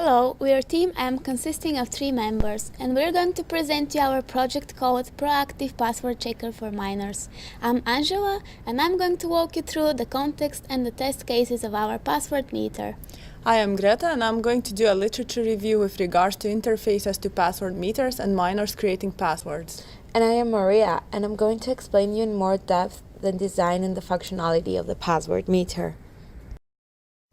Hello, we are Team M consisting of 3 members, and we're going to present you our project called Proactive Password Checker for Minors. I'm Angela, and I'm going to walk you through the context and the test cases of our password meter. Hi, I'm Greta, and I'm going to do a literature review with regards to interfaces to password meters and minors creating passwords. And I am Maria, and I'm going to explain you in more depth the design and the functionality of the password meter.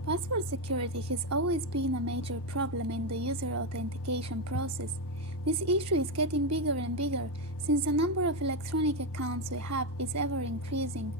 Password security has always been a major problem in the user authentication process. This issue is getting bigger and bigger since the number of electronic accounts we have is ever increasing.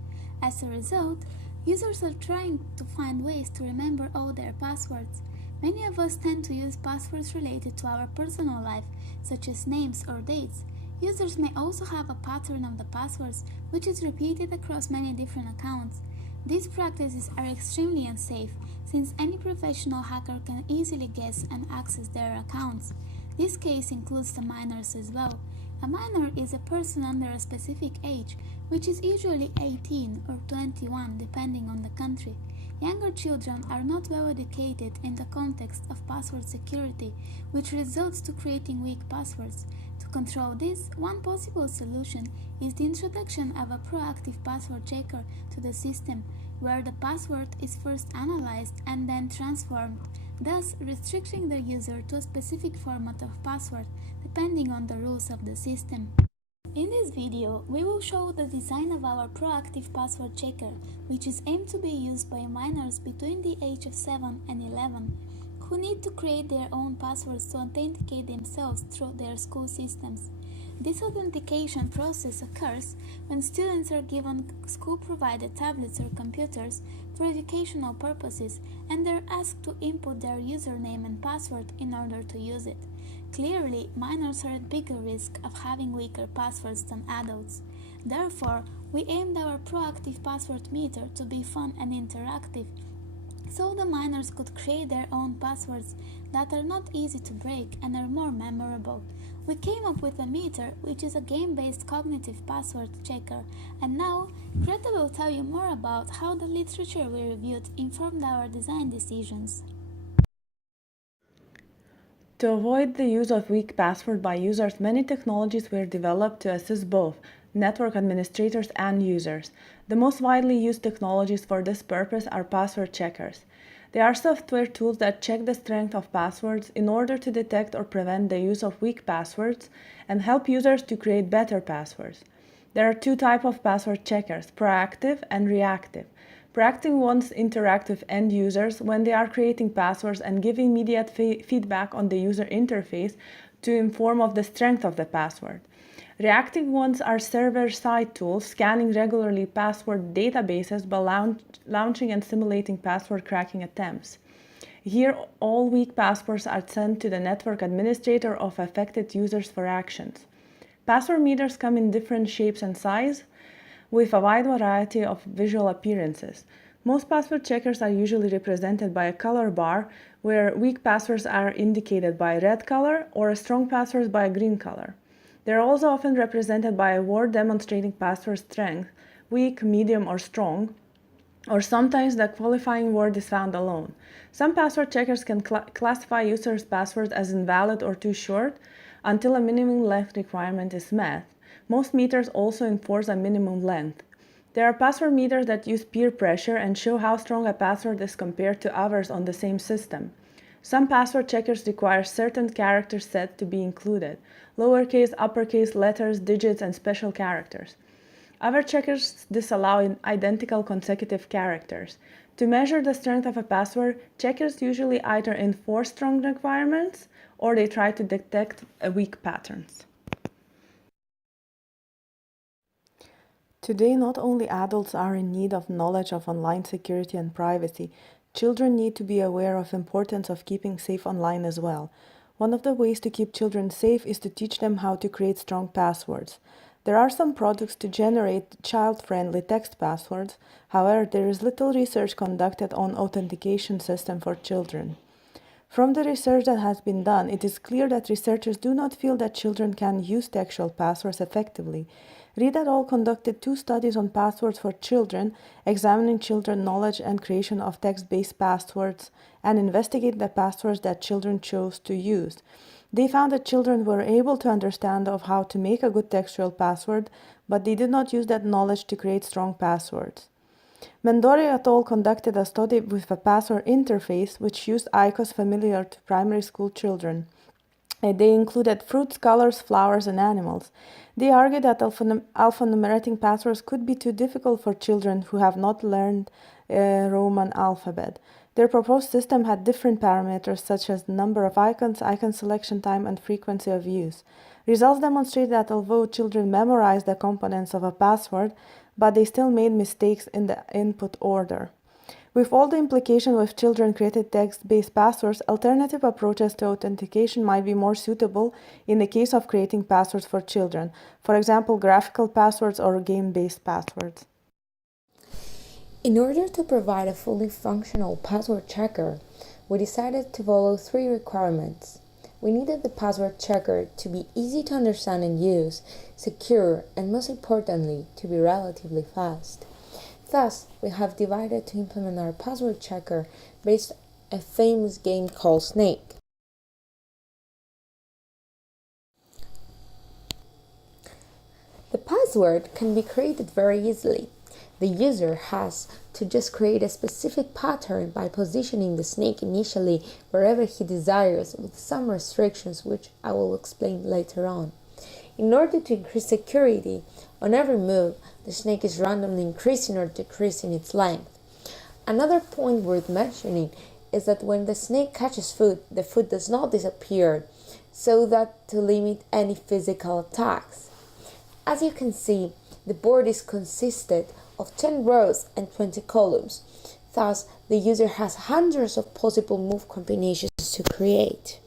As a result, users are trying to find ways to remember all their passwords. Many of us tend to use passwords related to our personal life, such as names or dates. Users may also have a pattern of the passwords, which is repeated across many different accounts. These practices are extremely unsafe, since any professional hacker can easily guess and access their accounts. This case includes the minors as well. A minor is a person under a specific age, which is usually 18 or 21 depending on the country. Younger children are not well educated in the context of password security, which results to creating weak passwords. To control this, one possible solution is the introduction of a proactive password checker to the system, where the password is first analyzed and then transformed, thus restricting the user to a specific format of password, depending on the rules of the system. In this video, we will show the design of our proactive password checker, which is aimed to be used by minors between the age of 7 and 11, who need to create their own passwords to authenticate themselves through their school systems. This authentication process occurs when students are given school-provided tablets or computers for educational purposes, and they're asked to input their username and password in order to use it. Clearly, minors are at bigger risk of having weaker passwords than adults. Therefore, we aimed our proactive password meter to be fun and interactive, so the minors could create their own passwords that are not easy to break and are more memorable. We came up with a meter, which is a game-based cognitive password checker, and now Greta will tell you more about how the literature we reviewed informed our design decisions. To avoid the use of weak password by users, many technologies were developed to assist both network administrators and users. The most widely used technologies for this purpose are password checkers. They are software tools that check the strength of passwords in order to detect or prevent the use of weak passwords and help users to create better passwords. There are two types of password checkers, proactive and reactive. Proactive ones interact with end users when they are creating passwords and give immediate feedback on the user interface to inform of the strength of the password. Reactive ones are server-side tools scanning regularly password databases by launching and simulating password cracking attempts. Here, all weak passwords are sent to the network administrator of affected users for actions. Password meters come in different shapes and sizes, with a wide variety of visual appearances. Most password checkers are usually represented by a color bar, where weak passwords are indicated by a red color or strong passwords by a green color. They are also often represented by a word demonstrating password strength, weak, medium, or strong, or sometimes the qualifying word is found alone. Some password checkers can classify users' passwords as invalid or too short until a minimum length requirement is met. Most meters also enforce a minimum length. There are password meters that use peer pressure and show how strong a password is compared to others on the same system. Some password checkers require certain character sets to be included: lowercase, uppercase, letters, digits, and special characters. Other checkers disallow identical consecutive characters. To measure the strength of a password, checkers usually either enforce strong requirements or they try to detect weak patterns. Today, not only adults are in need of knowledge of online security and privacy, children need to be aware of the importance of keeping safe online as well. One of the ways to keep children safe is to teach them how to create strong passwords. There are some products to generate child-friendly text passwords. However, there is little research conducted on authentication system for children. From the research that has been done, it is clear that researchers do not feel that children can use textual passwords effectively, Reed et al. Conducted 2 studies on passwords for children, examining children's knowledge and creation of text-based passwords, and investigated the passwords that children chose to use. They found that children were able to understand of how to make a good textual password, but they did not use that knowledge to create strong passwords. Mendori et al. Conducted a study with a password interface which used icons familiar to primary school children. They included fruits, colors, flowers, and animals. They argued that alphanumeric passwords could be too difficult for children who have not learned Roman alphabet. Their proposed system had different parameters such as the number of icons, icon selection time, and frequency of use. Results demonstrate that although children memorized the components of a password, but they still made mistakes in the input order. With all the implication with children created text-based passwords, alternative approaches to authentication might be more suitable in the case of creating passwords for children, for example, graphical passwords or game-based passwords. In order to provide a fully functional password checker, we decided to follow 3 requirements. We needed the password checker to be easy to understand and use, secure, and most importantly, to be relatively fast. Thus, we have divided to implement our password checker based on a famous game called Snake. The password can be created very easily. The user has to just create a specific pattern by positioning the snake initially wherever he desires with some restrictions which I will explain later on. In order to increase security, on every move, the snake is randomly increasing or decreasing its length. Another point worth mentioning is that when the snake catches food, the food does not disappear, so that to limit any physical attacks. As you can see, the board is consisted of 10 rows and 20 columns. Thus, the user has hundreds of possible move combinations to create.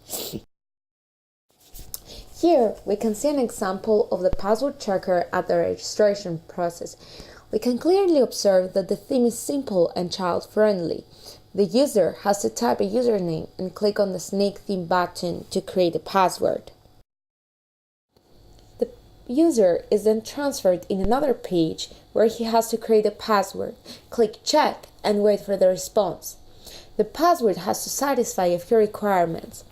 Here, we can see an example of the password checker at the registration process. We can clearly observe that the theme is simple and child-friendly. The user has to type a username and click on the snake theme button to create a password. The user is then transferred in another page where he has to create a password, click check, and wait for the response. The password has to satisfy a few requirements.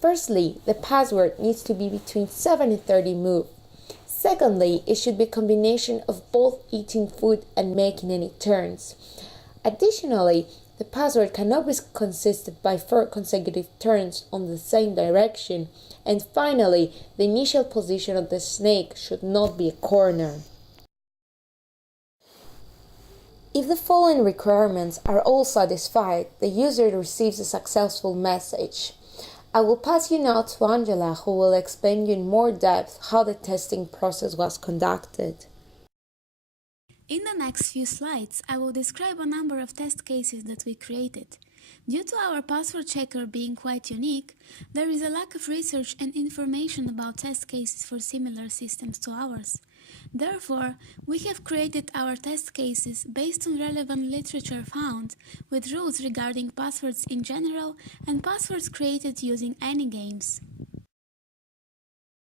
Firstly, the password needs to be between 7 and 30 moves. Secondly, it should be a combination of both eating food and making any turns. Additionally, the password cannot be consisted by 4 consecutive turns on the same direction. And finally, the initial position of the snake should not be a corner. If the following requirements are all satisfied, the user receives a successful message. I will pass you now to Angela, who will explain you in more depth how the testing process was conducted. In the next few slides, I will describe a number of test cases that we created. Due to our password checker being quite unique, there is a lack of research and information about test cases for similar systems to ours. Therefore, we have created our test cases based on relevant literature found, with rules regarding passwords in general and passwords created using any games.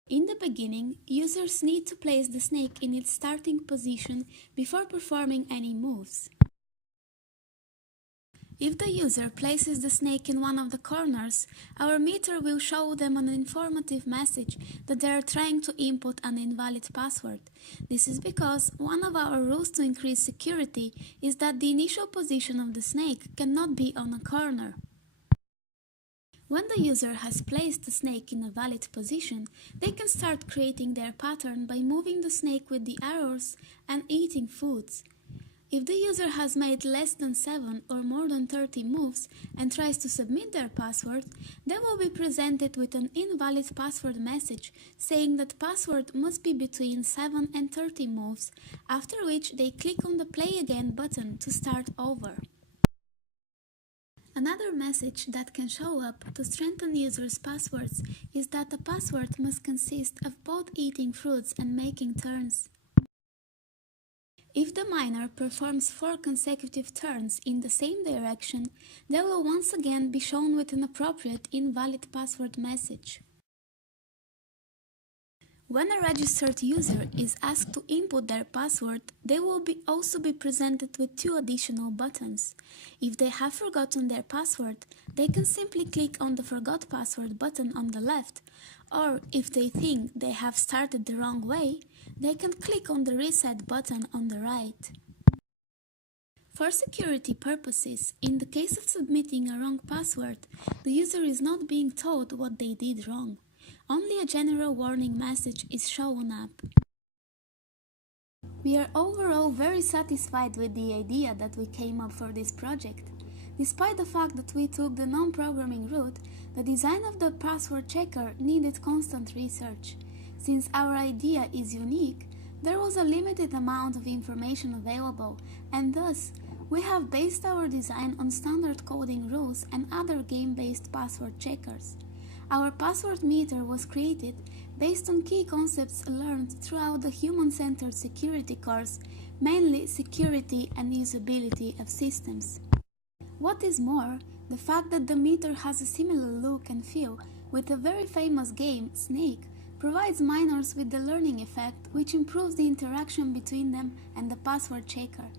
In the beginning, users need to place the snake in its starting position before performing any moves. If the user places the snake in one of the corners, our meter will show them an informative message that they are trying to input an invalid password. This is because one of our rules to increase security is that the initial position of the snake cannot be on a corner. When the user has placed the snake in a valid position, they can start creating their pattern by moving the snake with the arrows and eating foods. If the user has made less than 7 or more than 30 moves and tries to submit their password, they will be presented with an invalid password message saying that password must be between 7 and 30 moves, after which they click on the Play Again button to start over. Another message that can show up to strengthen users' passwords is that the password must consist of both eating fruits and making turns. If the miner performs 4 consecutive turns in the same direction, they will once again be shown with an appropriate invalid password message. When a registered user is asked to input their password, they will also be presented with two additional buttons. If they have forgotten their password, they can simply click on the Forgot Password button on the left, or if they think they have started the wrong way, they can click on the Reset button on the right. For security purposes, in the case of submitting a wrong password, the user is not being told what they did wrong. Only a general warning message is shown up. We are overall very satisfied with the idea that we came up for this project. Despite the fact that we took the non-programming route, the design of the password checker needed constant research. Since our idea is unique, there was a limited amount of information available, and thus, we have based our design on standard coding rules and other game-based password checkers. Our password meter was created based on key concepts learned throughout the human-centered security course, mainly security and usability of systems. What is more, the fact that the meter has a similar look and feel with a very famous game, Snake, provides minors with the learning effect, which improves the interaction between them and the password checker.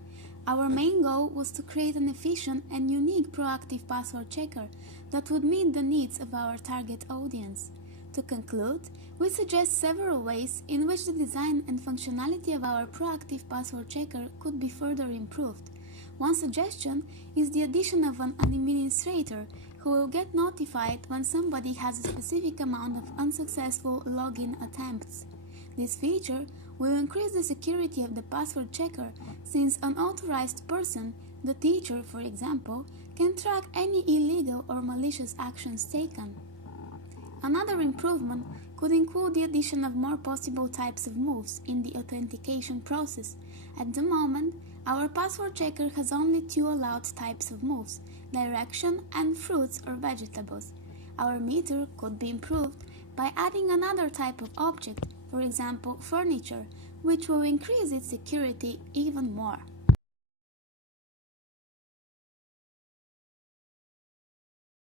Our main goal was to create an efficient and unique proactive password checker that would meet the needs of our target audience. To conclude, we suggest several ways in which the design and functionality of our proactive password checker could be further improved. One suggestion is the addition of an administrator who will get notified when somebody has a specific amount of unsuccessful login attempts. This feature will increase the security of the password checker, since an authorized person, the teacher for example, can track any illegal or malicious actions taken. Another improvement could include the addition of more possible types of moves in the authentication process. At the moment, our password checker has only two allowed types of moves, direction and fruits or vegetables. Our meter could be improved by adding another type of object, for example furniture, which will increase its security even more.